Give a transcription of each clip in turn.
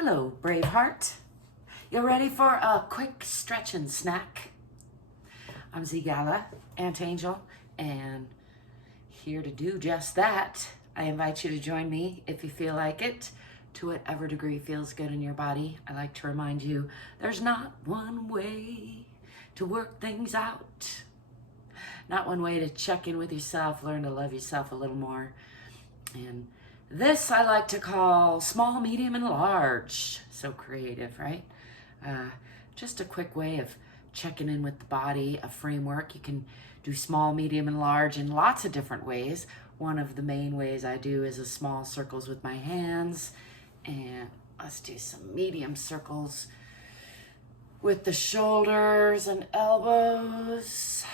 Hello, Braveheart. You ready for a quick stretch and snack? I'm ZGALA, Ant Angel, and here to do just that. I invite you to join me if you feel like it, to whatever degree feels good in your body. I like to remind you, there's not one way to work things out. Not one way to check in with yourself, learn to love yourself a little more. And this I like to call small, medium, and large. So creative, right? Just a quick way of checking in with the body, a framework. You can do small, medium, and large in lots of different ways. One of the main ways I do is a small circles with my hands. And let's do some medium circles with the shoulders and elbows.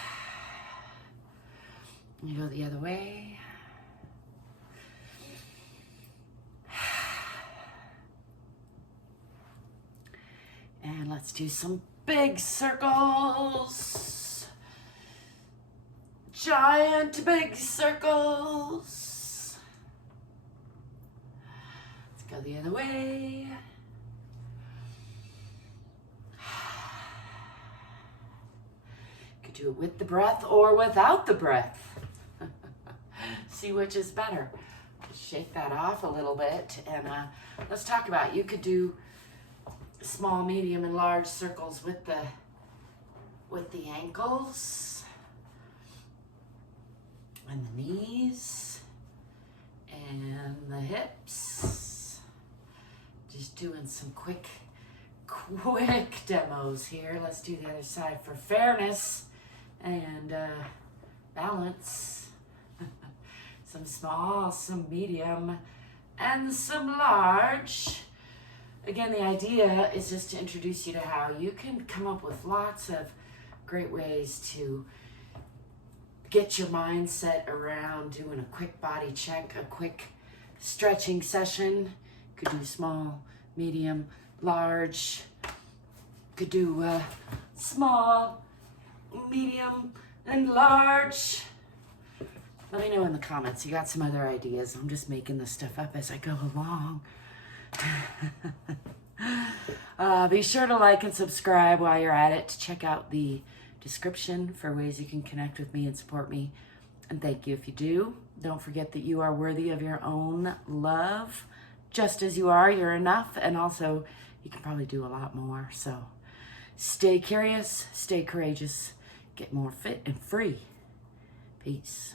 You go the other way. And let's do some big circles. Giant big circles. Let's go the other way. Could do it with the breath or without the breath. See which is better. Just shake that off a little bit, and let's talk about it. You could do small, medium, and large circles with the ankles and the knees and the hips. Just doing some quick demos here. Let's do the other side for fairness and balance. Some small, some medium, and some large. Again, the idea is just to introduce you to how you can come up with lots of great ways to get your mindset around doing a quick body check, a quick stretching session. Could do small, medium, large. Could do small, medium, and large. Let me know in the comments. You got some other ideas. I'm just making this stuff up as I go along. Be sure to like and subscribe while you're at it. Check out the description for ways you can connect with me and support me. And thank you if you do. Don't forget that you are worthy of your own love. Just as you are, you're enough. And also, you can probably do a lot more. So stay curious, stay courageous, get more fit and free. Peace.